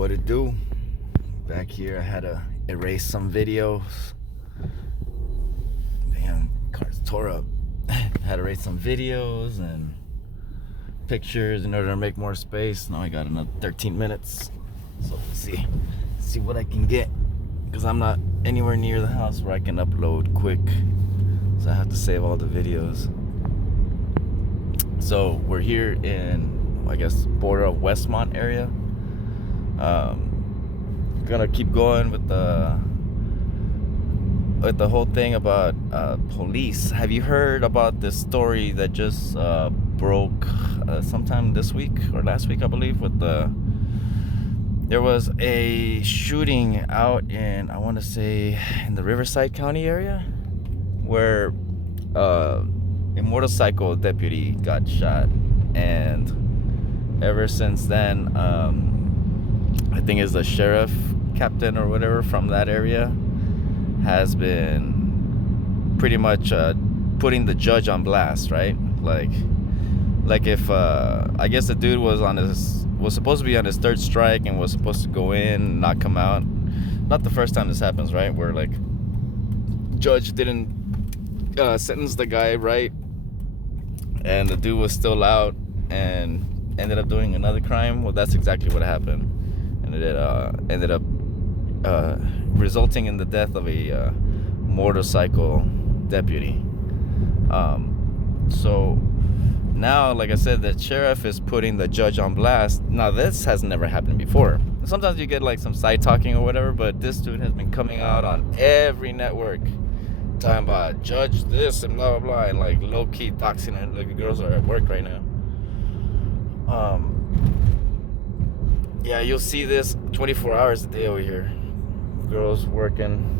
What it do? Back here, I had to erase some videos. Damn, car's tore up. Had to erase some videos and pictures in order to make more space. Now I got another 13 minutes. So we'll see what I can get. Because I'm not anywhere near the house where I can upload quick. So I have to save all the videos. So we're here in, I guess, border of Westmont area. Gonna keep going with the whole thing about police. Have you heard about this story that just broke sometime this week or last week, I believe, with there was a shooting out in, I want to say, in the Riverside County area, where a motorcycle deputy got shot, and ever since then, I think it's the sheriff captain or whatever from that area has been pretty much putting the judge on blast, right? Like if I guess the dude was supposed to be on his third strike and was supposed to go in, not come out. Not the first time this happens, right? Where like judge didn't sentence the guy right, and the dude was still out and ended up doing another crime. Well, that's exactly what happened, and it ended up resulting in the death of a motorcycle deputy. So now, like I said, the sheriff is putting the judge on blast. Now, this has never happened before. Sometimes you get like some side talking or whatever, but this dude has been coming out on every network talking about judge this and blah blah blah, and like low-key doxing it. Like the girls are at work right now. Yeah, you'll see this 24 hours a day over here. Girls working.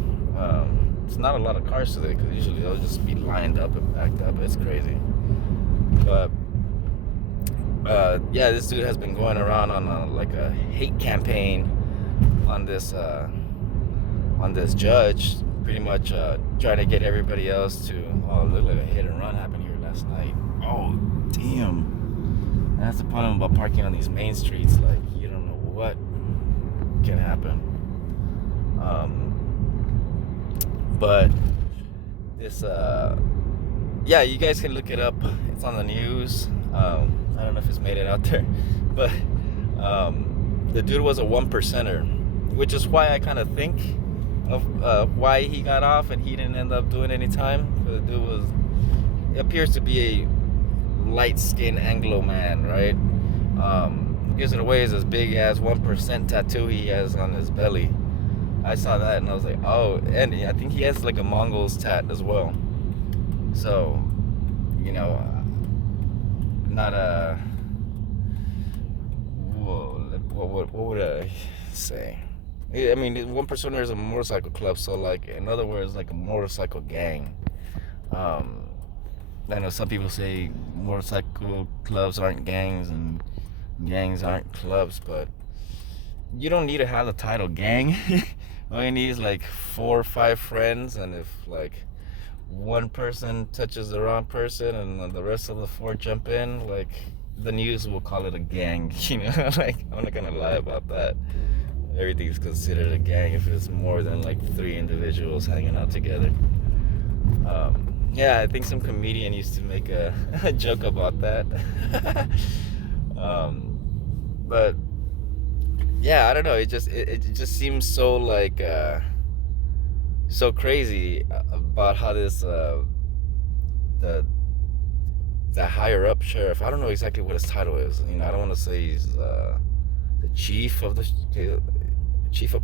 It's not a lot of cars today because usually they'll just be lined up and backed up. It's crazy. But yeah, this dude has been going around on like a hate campaign on this judge, pretty much trying to get everybody else to. Oh, look, like a hit and run happened here last night. Oh, damn. That's the problem about parking on these main streets. Like, you don't know what can happen. But this, yeah, you guys can look it up. It's on the news. I don't know if it's made it out there, but the dude was a 1%er, which is why I kind of think of why he got off and he didn't end up doing any time. The dude appears to be a light-skinned Anglo man, right? Gives it away is this big ass 1% tattoo he has on his belly. I saw that and I was like, oh, and I think he has like a Mongol's tat as well. So, you know, not a, what would I say? I mean, 1%er is a motorcycle club, so like, in other words, like a motorcycle gang. I know some people say motorcycle clubs aren't gangs and gangs aren't clubs, but you don't need to have the title gang. All you need is like 4 or 5 friends, and if like one person touches the wrong person and then the rest of the 4 jump in, like the news will call it a gang. You know, like I'm not gonna lie about that. Everything's considered a gang if it's more than like 3 individuals hanging out together. Yeah, I think some comedian used to make a joke about that. But yeah, I don't know. It just seems so like so crazy about how this the higher up sheriff. I don't know exactly what his title is. You know, I don't want to say he's the chief of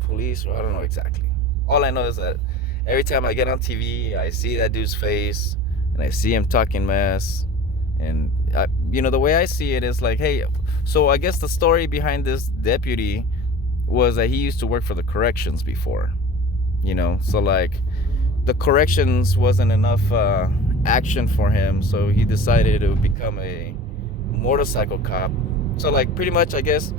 police, or I don't know exactly. All I know is that every time I get on TV, I see that dude's face and I see him talking mess. And you know, the way I see it is like, hey, so I guess the story behind this deputy was that he used to work for the corrections before, you know, so like the corrections wasn't enough action for him, so he decided to become a motorcycle cop. So like pretty much, I guess,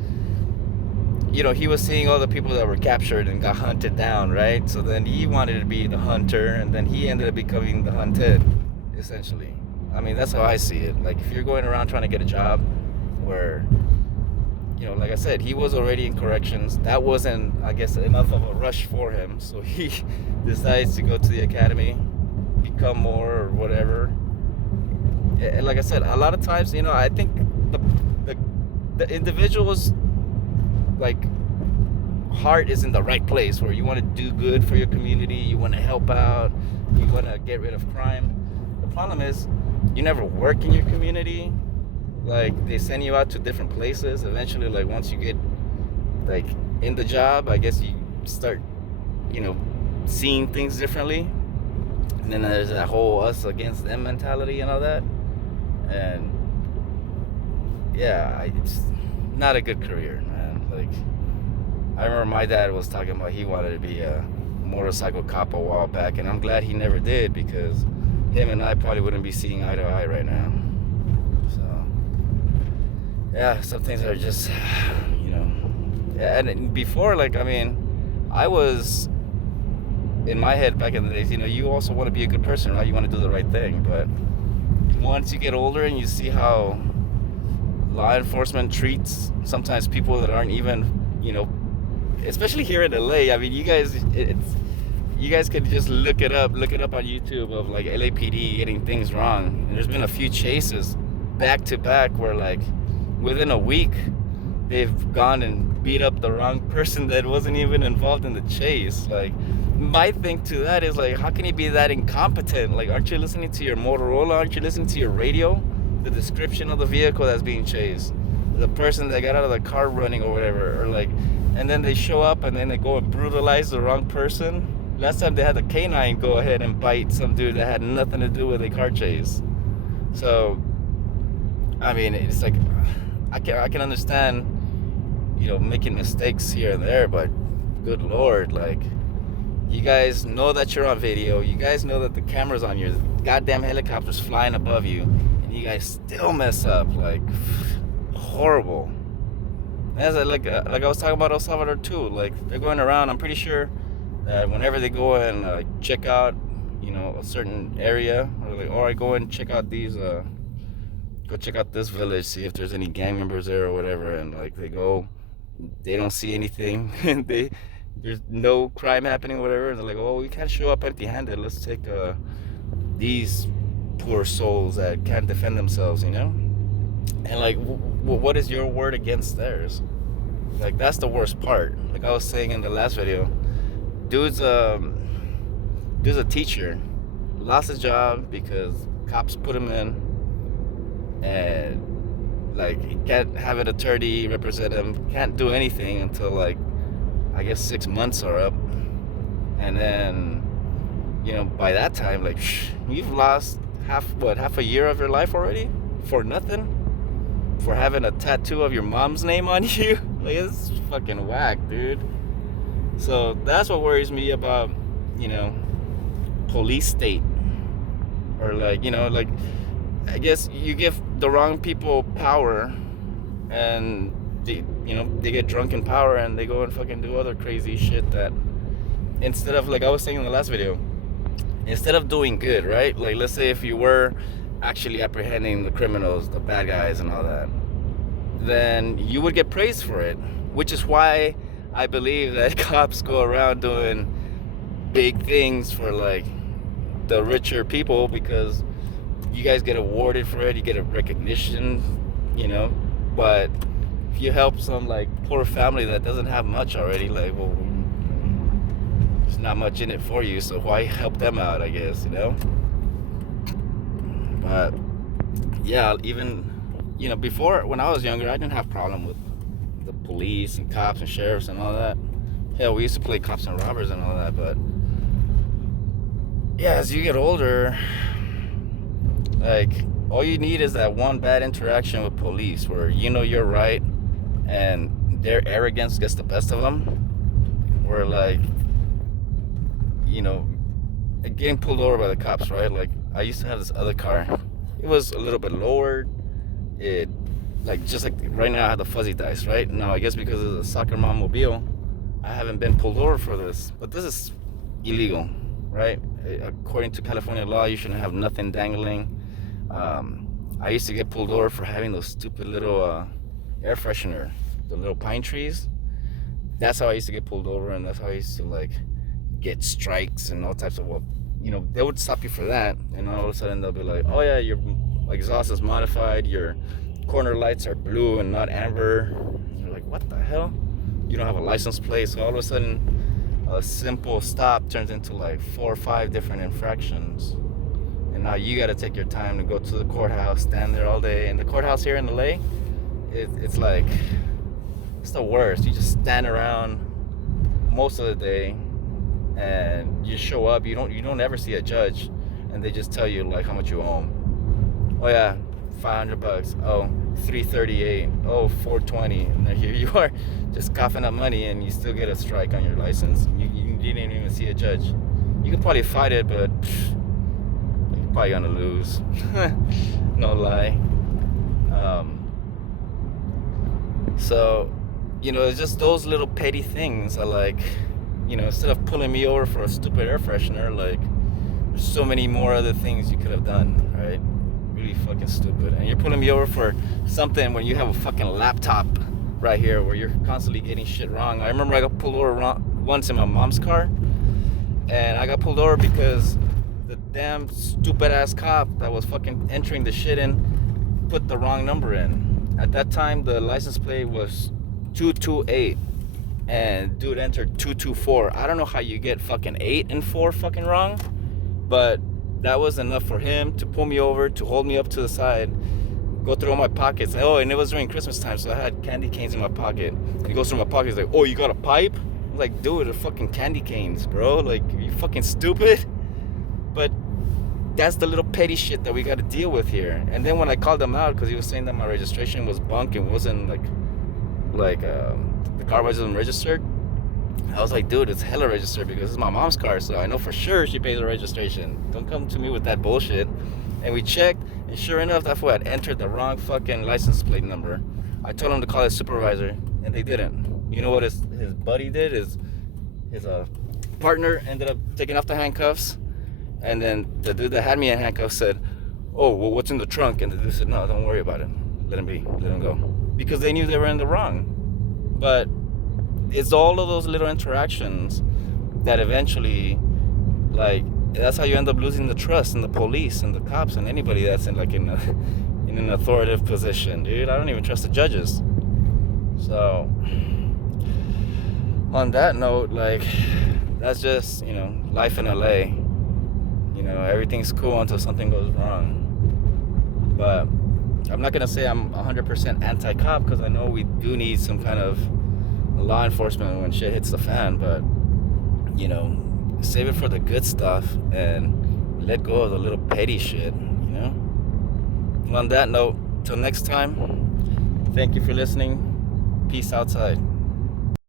you know, he was seeing all the people that were captured and got hunted down, right? So then he wanted to be the hunter, and then he ended up becoming the hunted, essentially. I mean, that's how I see it. Like, if you're going around trying to get a job where like I said, he was already in corrections. That wasn't, I guess, enough of a rush for him. So he decides to go to the academy, become more or whatever. And like I said, a lot of times, I think the the, the individual's like heart is in the right place, where you want to do good for your community, you want to help out, you want to get rid of crime. The problem is, you never work in your community. Like, they send you out to different places. Eventually, like, once you get like in the job, I guess you start, seeing things differently. And then there's that whole us against them mentality and all that. And yeah, it's not a good career, man. Like, I remember my dad was talking about he wanted to be a motorcycle cop a while back, and I'm glad he never did, because him and I probably wouldn't be seeing eye to eye right now. So yeah, some things are just, and before, like, I mean, I was in my head back in the days, you also want to be a good person, right? You want to do the right thing. But once you get older and you see how law enforcement treats sometimes people that aren't even, especially here in LA. I mean, you guys could just look it up on YouTube of like LAPD getting things wrong. And there's been a few chases back to back where, like, within a week they've gone and beat up the wrong person that wasn't even involved in the chase. Like, my thing to that is, like, how can you be that incompetent? Like, aren't you listening to your Motorola? Aren't you listening to your radio? The description of the vehicle that's being chased, the person that got out of the car running or whatever, or like, and then they show up and then they go and brutalize the wrong person. Last time they had the canine go ahead and bite some dude that had nothing to do with a car chase. So, I mean, it's like, I can understand, making mistakes here and there, but good Lord, like, you guys know that you're on video. You guys know that the camera's on you. Goddamn helicopter's flying above you, and you guys still mess up. Like, horrible. As like I was talking about El Salvador too. Like, they're going around. I'm pretty sure that whenever they go and check out, a certain area, or like, I go and check out these, go check out this village, see if there's any gang members there or whatever, and like they don't see anything, and there's no crime happening or whatever, and they're like, oh, we can't show up empty-handed. Let's take these poor souls that can't defend themselves, And like, what is your word against theirs? Like, that's the worst part. Like I was saying in the last video, dude's a teacher, lost his job because cops put him in, and like, he can't have an attorney represent him, can't do anything until, like, I guess 6 months are up. And then, by that time, like, you've lost half a year of your life already for nothing, for having a tattoo of your mom's name on you. Like, it's fucking whack, dude. So that's what worries me about, police state. Or like, like, I guess you give the wrong people power, and they get drunk in power and they go and fucking do other crazy shit that, instead of, like I was saying in the last video, instead of doing good, right? Like, let's say if you were actually apprehending the criminals, the bad guys and all that, then you would get praised for it, which is why I believe that cops go around doing big things for, like, the richer people, because you guys get awarded for it, you get a recognition, but if you help some, like, poor family that doesn't have much already, like, well, there's not much in it for you, so why help them out, I guess, But yeah, even, before, when I was younger, I didn't have problem with the police and cops and sheriffs and all that. Hell, we used to play cops and robbers and all that. But yeah, as you get older, like, all you need is that one bad interaction with police where you're right and their arrogance gets the best of them, where, like, getting pulled over by the cops, right? Like, I used to have this other car. It was a little bit lowered. It, like, just like right now I have the fuzzy dice, right? Now, I guess because it's a soccer mom mobile, I haven't been pulled over for this. But this is illegal, right? According to California law, you shouldn't have nothing dangling. I used to get pulled over for having those stupid little air freshener the little pine trees. That's how I used to get pulled over, and that's how I used to like get strikes and all types of, well, they would stop you for that, and all of a sudden they'll be like, oh yeah, your exhaust is modified, your corner lights are blue and not amber. And you're like, what the hell? You don't have a license plate. So all of a sudden a simple stop turns into like 4 or 5 different infractions, and now you got to take your time to go to the courthouse, stand there all day. And the courthouse here in LA, it's like, it's the worst. You just stand around most of the day, and you show up, you don't ever see a judge, and they just tell you like how much you owe them. Oh yeah, $500. Oh, $338. Oh, $420. And then here you are, just coughing up money, and you still get a strike on your license. You didn't even see a judge. You could probably fight it, but you're probably gonna lose. No lie. So, it's just those little petty things are like, instead of pulling me over for a stupid air freshener, like, there's so many more other things you could have done, right? Really fucking stupid. And you're pulling me over for something when you have a fucking laptop right here where you're constantly getting shit wrong. I remember I got pulled over once in my mom's car, and I got pulled over because the damn stupid ass cop that was fucking entering the shit in put the wrong number in. At that time, the license plate was 228, and dude entered 224. I don't know how you get fucking 8 and 4 fucking wrong, but that was enough for him to pull me over, to hold me up to the side, go through all my pockets. Oh, and it was during Christmas time, so I had candy canes in my pocket. And he goes through my pocket, he's like, oh, you got a pipe? I'm like, dude, they're fucking candy canes, bro. Like, are you fucking stupid? But that's the little petty shit that we got to deal with here. And then when I called him out, because he was saying that my registration was bunk and wasn't the car wasn't registered, I was like, dude, it's hella registered because it's my mom's car, so I know for sure she pays the registration. Don't come to me with that bullshit. And we checked, and sure enough, that fool had entered the wrong fucking license plate number. I told him to call his supervisor, and they didn't. You know what his buddy did? His partner ended up taking off the handcuffs, and then the dude that had me in handcuffs said, oh, well, what's in the trunk? And the dude said, no, don't worry about it. Let him be. Let him go. Because they knew they were in the wrong. But it's all of those little interactions that eventually, like, that's how you end up losing the trust in the police and the cops and anybody that's in an authoritative position, dude. I don't even trust the judges. So, on that note, like, that's just, life in LA. Everything's cool until something goes wrong. But I'm not gonna say I'm 100% anti-cop, because I know we do need some kind of law enforcement when shit hits the fan, but save it for the good stuff and let go of the little petty shit. And on that note, till next time, thank you for listening. Peace outside.